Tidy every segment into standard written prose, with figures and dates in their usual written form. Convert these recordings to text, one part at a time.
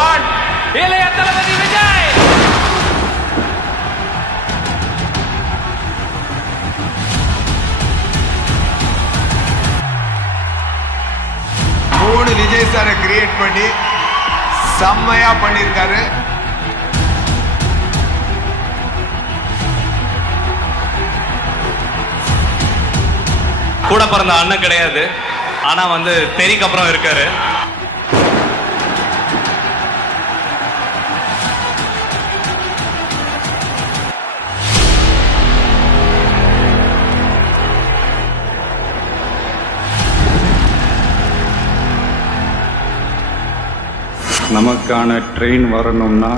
One இளைய தளபதி விஜய். மூணு விஜய் சாரை கிரியேட் பண்ணி செம்மையா பண்ணியிருக்காரு. கூட பிறந்த அண்ணன் கிடையாது, ஆனா தெரிக்கு அப்புறம் இருக்காரு. நமக்கான ட்ரெயின் வரணும்னா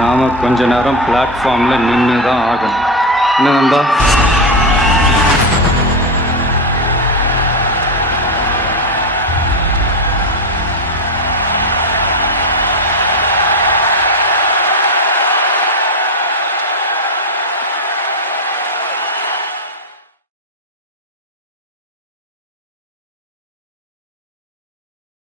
நாம் கொஞ்ச நேரம் பிளாட்ஃபார்மில் நின்று தான் ஆகணும். என்ன நண்பா?